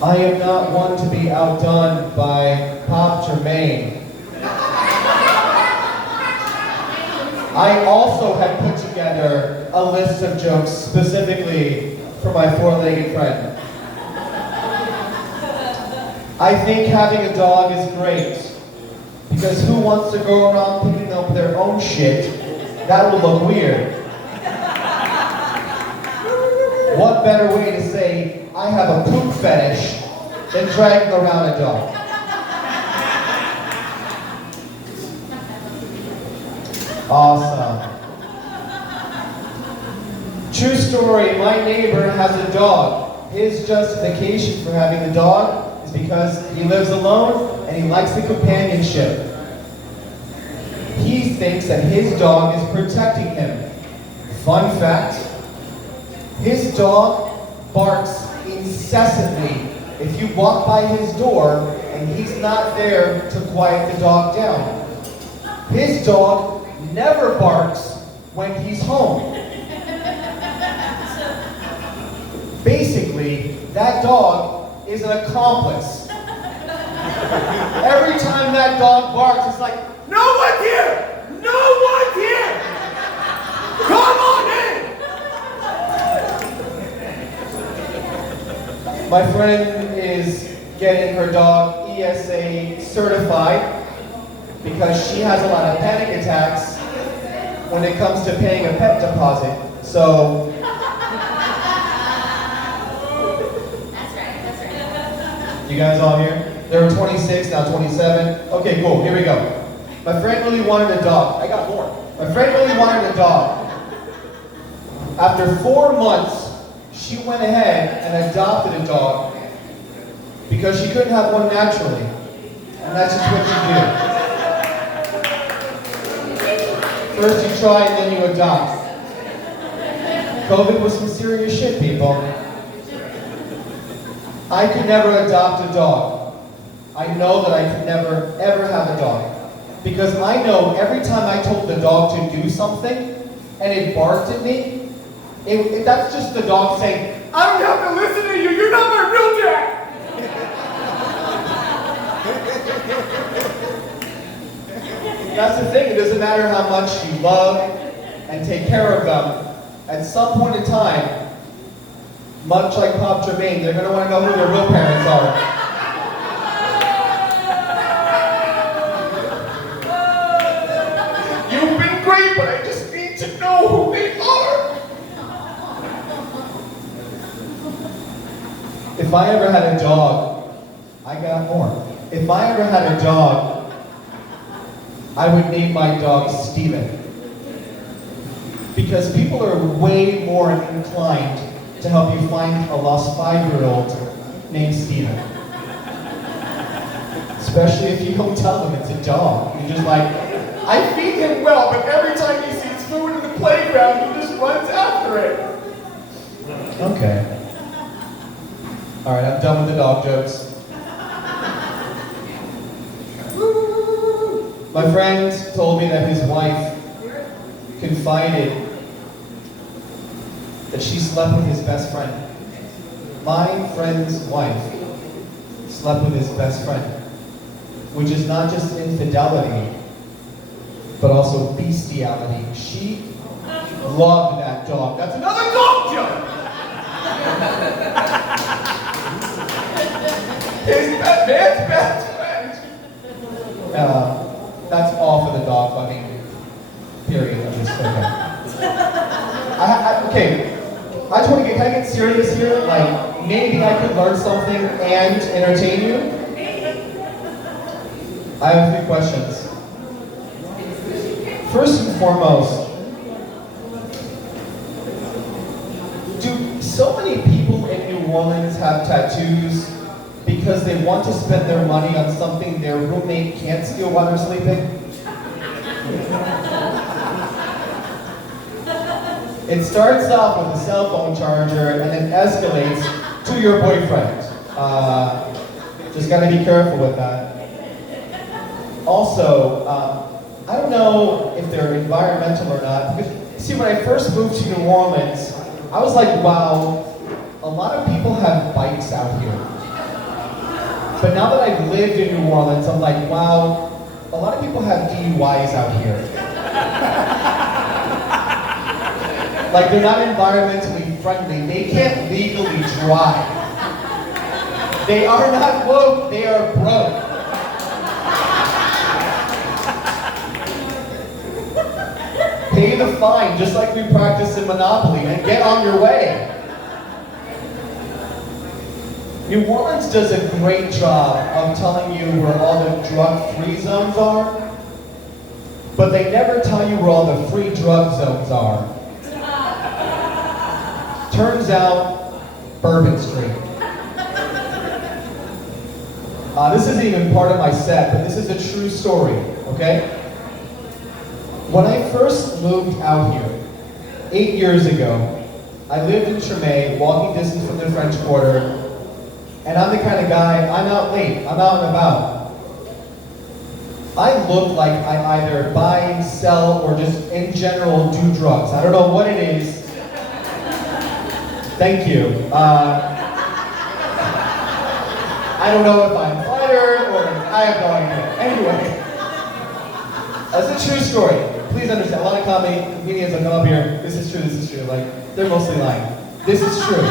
I am not one to be outdone by Pop Germain. I also had put together a list of jokes specifically for my four-legged friend. I think having a dog is great, because who wants to go around picking up their own shit? That would look weird. What better way to say, I have a poop fetish, than dragging around a dog? Awesome. True story, my neighbor has a dog. His justification for having the dog is because he lives alone and he likes the companionship. He thinks that his dog is protecting him. Fun fact, his dog barks incessantly if you walk by his door and he's not there to quiet the dog down. His dog never barks when he's home. Basically, that dog is an accomplice. Every time that dog barks, it's like, no one's here! No one's here! Come on in! My friend is getting her dog ESA certified because she has a lot of panic attacks when it comes to paying a pet deposit. So, That's right. you guys all here? There were 26, now 27. Okay, cool, here we go. My friend really wanted a dog. I got more. My friend really wanted a dog. After 4 months, she went ahead and adopted a dog because she couldn't have one naturally. And that's just what you do. First you try and then you adopt. COVID was some serious shit, people. I could never adopt a dog. I know that I could never, ever have a dog. Because I know every time I told the dog to do something, and it barked at me, that's just the dog saying, I don't have to listen to you, you're not my real dad! That's the thing, it doesn't matter how much you love and take care of them, at some point in time, much like Pop Germain, they're going to want to know who their real parents are. You've been great, but I just need to know who they are. If I ever had a dog, I got more. If I ever had a dog, I would name my dog Steven. Because people are way more inclined to help you find a lost 5-year-old named Steven. Especially if you don't tell them it's a dog. You're just like, I feed him well, but every time he sees food in the playground, he just runs after it. Okay. Alright, I'm done with the dog jokes. My friend told me that his wife confided that she slept with his best friend. My friend's wife slept with his best friend, which is not just infidelity, but also bestiality. She loved that dog. That's another dog joke! His man's best friend. That's all for the dog fucking period. I'm just okay. Okay, I just want to can I get serious here? Like, maybe I could learn something and entertain you? I have 3 questions. First and foremost, do so many people in New Orleans have tattoos because they want to spend their money on something their roommate can't steal while they're sleeping? It starts off with a cell phone charger and then escalates to your boyfriend. Just gotta be careful with that. Also, I don't know if they're environmental or not, because, see, when I first moved to New Orleans, I was like, wow, a lot of people have bikes out here. But now that I've lived in New Orleans, I'm like, wow, a lot of people have DUIs out here. Like, they're not environmentally friendly. They can't legally drive. They are not woke, they are broke. Pay the fine, just like we practice in Monopoly, and get on your way. New Orleans does a great job of telling you where all the drug-free zones are, but they never tell you where all the free drug zones are. Turns out, Bourbon Street. This isn't even part of my set, but this is a true story, okay? When I first moved out here, 8 years ago, I lived in Tremay, walking distance from the French Quarter, and I'm the kind of guy, I'm out late, I'm out and about. I look like I either buy, sell, or just in general do drugs. I don't know what it is. Thank you. I don't know if I'm flattered or I have no idea. Anyway, that's a true story. Please understand, a lot of comedians will come up here, this is true, like, they're mostly lying. This is true.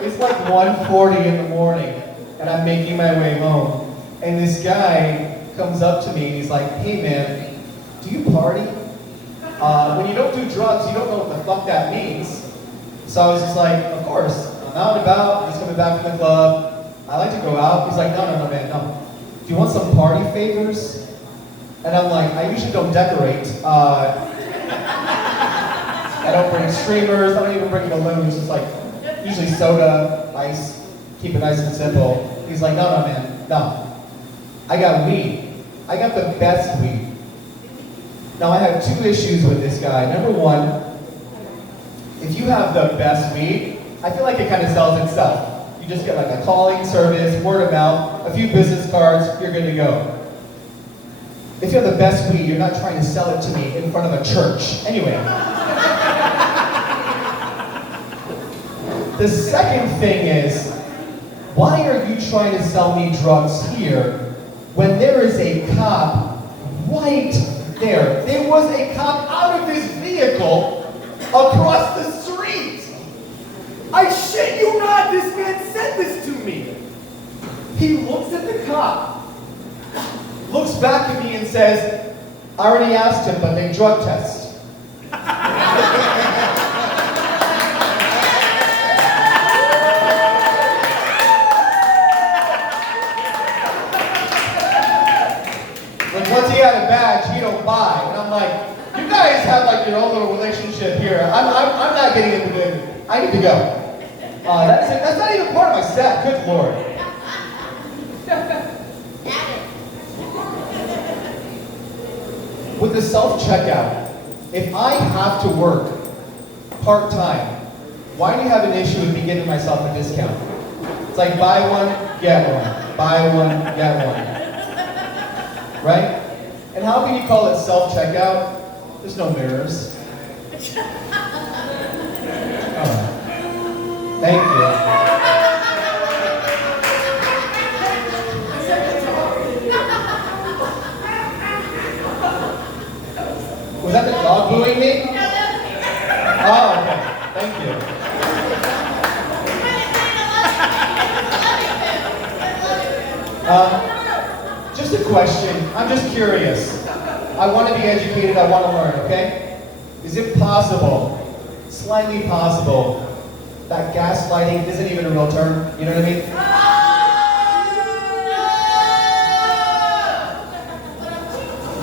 It's like 1:40 in the morning, and I'm making my way home, and this guy comes up to me and he's like, hey man, do you party? When you don't do drugs, you don't know what the fuck that means. So I was just like, of course, I'm out and about, I'm just coming back from the club, I like to go out. He's like, no man, no. Do you want some party favors? And I'm like, I usually don't decorate. I don't bring streamers, I don't even bring balloons, just like, usually soda, ice, keep it nice and simple. He's like, no man, no. I got weed. I got the best weed. Now I have two issues with this guy. Number one, if you have the best weed, I feel like it kind of sells itself. You just get like a calling service, word of mouth, a few business cards, you're good to go. If you have the best weed, you're not trying to sell it to me in front of a church. Anyway. The second thing is, why are you trying to sell me drugs here when there is a cop right there? There was a cop out of his vehicle across the street. I shit you not, this man said this to me. He looks at the cop, looks back at me and says, I already asked him, but they drug test. Like once he had a badge, he don't buy. And I'm like, you guys have like your own little relationship here. I'm not getting into this. I need to go. That's not even part of my set, good Lord. With the self-checkout, if I have to work part-time, why do you have an issue with me giving myself a discount? It's like buy one, get one. Buy one, get one. Right? And how can you call it self-checkout? There's no mirrors. Oh. Thank you. Was that the dog booing me? Oh, okay. Thank you. Just a question. I'm just curious. I want to be educated. I want to learn, okay? Is it possible, slightly possible, that gaslighting isn't even a real term? You know what I mean?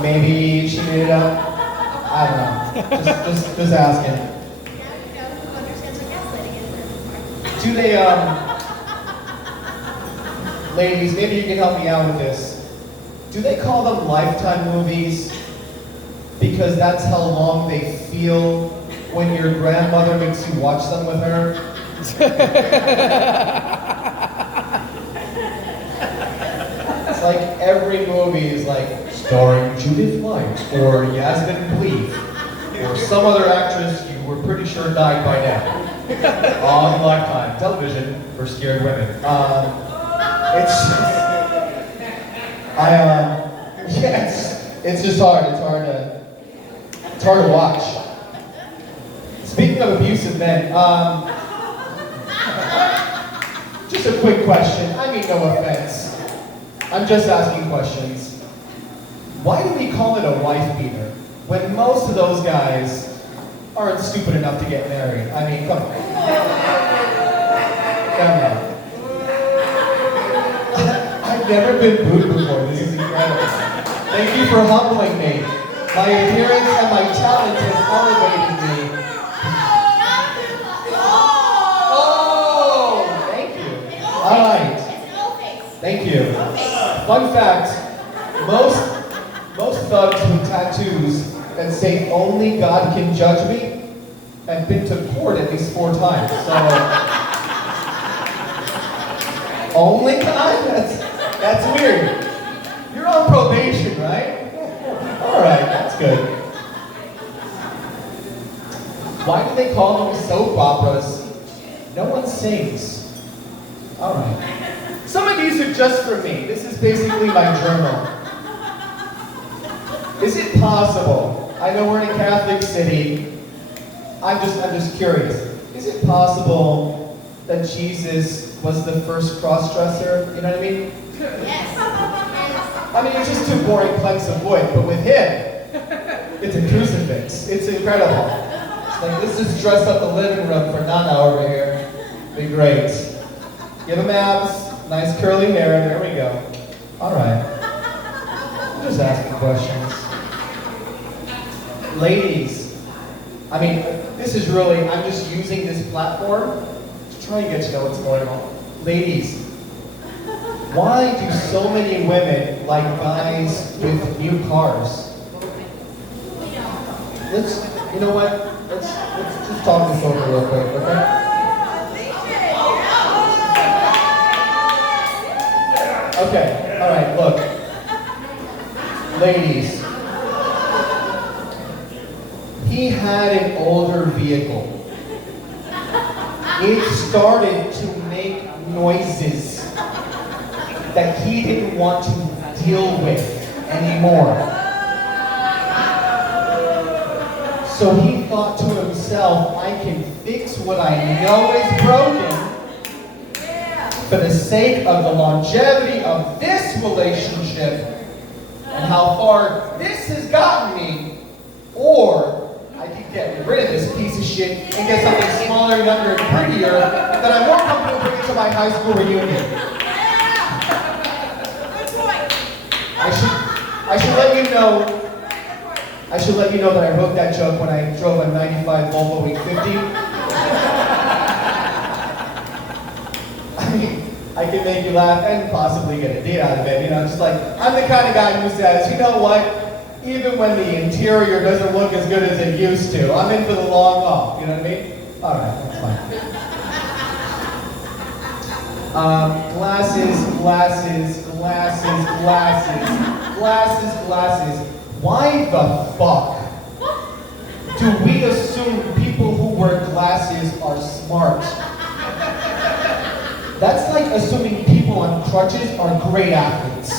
Maybe she made it up. I don't know. Just asking. Do they, ladies, maybe you can help me out with this. Do they call them Lifetime movies because that's how long they feel when your grandmother makes you watch them with her? It's like every movie is like starring Judith Light or Yasmin Bleeth or some other actress you were pretty sure died by now. On Lifetime television for scared women. It's just, yeah, it's just hard. It's hard to watch. Speaking of abusive men, just a quick question. I mean, no offense. I'm just asking questions. Why do we call it a wife beater when most of those guys aren't stupid enough to get married? I mean, come on. Come on. I've never been booed before. This is incredible. Thank you for humbling me. My appearance and my talent has elevated me. Oh, thank you. All right. Thank you. Fun fact, most thugs with tattoos that say only God can judge me have been to court at least 4 times. So, only God? That's weird. You're on probation, right? All right, that's good. Why do they call them soap operas? No one sings. All right. Some of these are just for me. This is basically my journal. Is it possible? I know we're in a Catholic city. I'm just curious. Is it possible that Jesus was the first cross-dresser? You know what I mean? Yes. I mean, it's just 2 boring planks of wood, but with him, it's a crucifix. It's incredible. It's like, let's just dress up the living room for Nana over here. Be great. Give him abs, nice curly hair, there we go. All right. I'm just asking questions. Ladies, I mean, this is really, I'm just using this platform to try and get to know what's going on. Ladies, why do so many women like guys with new cars? You know what? Let's just talk this over real quick, okay? Okay, all right, look. Ladies, he had an older vehicle. It started to make noises that he didn't want to deal with anymore. So he thought to himself, I can fix what I know is broken for the sake of the longevity of this relationship and how far this has gotten me, or I could get rid of this piece of shit and get something smaller, younger, and prettier that I'm more comfortable bringing to my high school reunion. I should let you know that I wrote that joke when I drove a 95 Volvo 850. I mean, I can make you laugh and possibly get a date out of it. You know, just like, I'm the kind of guy who says, you know what? Even when the interior doesn't look as good as it used to, I'm in for the long haul. You know what I mean? All right, that's fine. Glasses. Why the fuck do we assume people who wear glasses are smart? That's like assuming people on crutches are great athletes.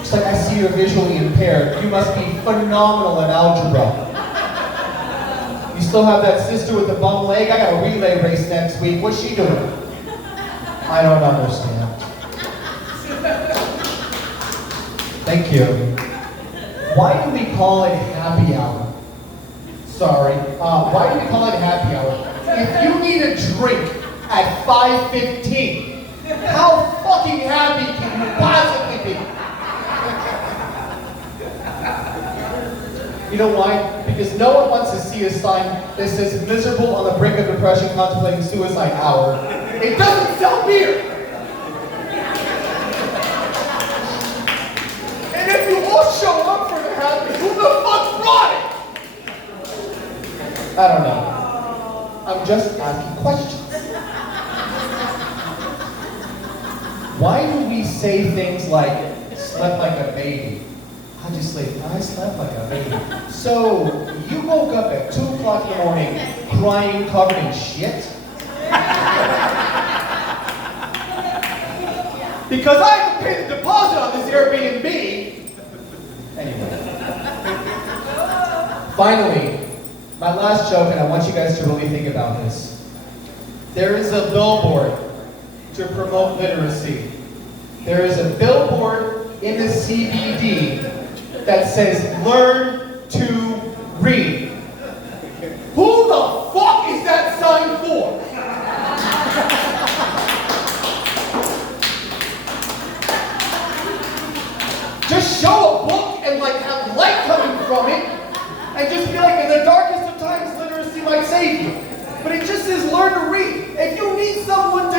It's like, I see you're visually impaired. You must be phenomenal in algebra. You still have that sister with the bum leg? I got a relay race next week. What's she doing? I don't understand. Thank you. Why do we call it happy hour? Sorry. Why do we call it happy hour? If you need a drink at 5:15, how fucking happy can you possibly be? You know why? Because no one wants to see a sign that says miserable on the brink of depression contemplating suicide hour. It doesn't sell beer! And if you all show up for the happy, who the fuck brought it? I don't know. I'm just asking questions. Why do we say things like, slept like a baby? I slept like a baby. So, you woke up at 2 o'clock in the morning crying covered in shit? Because I have to pay the deposit on this Airbnb. Anyway. Finally, my last joke, and I want you guys to really think about this. There is a billboard to promote literacy. There is a billboard in the CBD that says, learn to read. Who the fuck is that sign for? Just show a book and like have light coming from it and just be like, in the darkest of times, literacy might save you. But it just says learn to read. If you need someone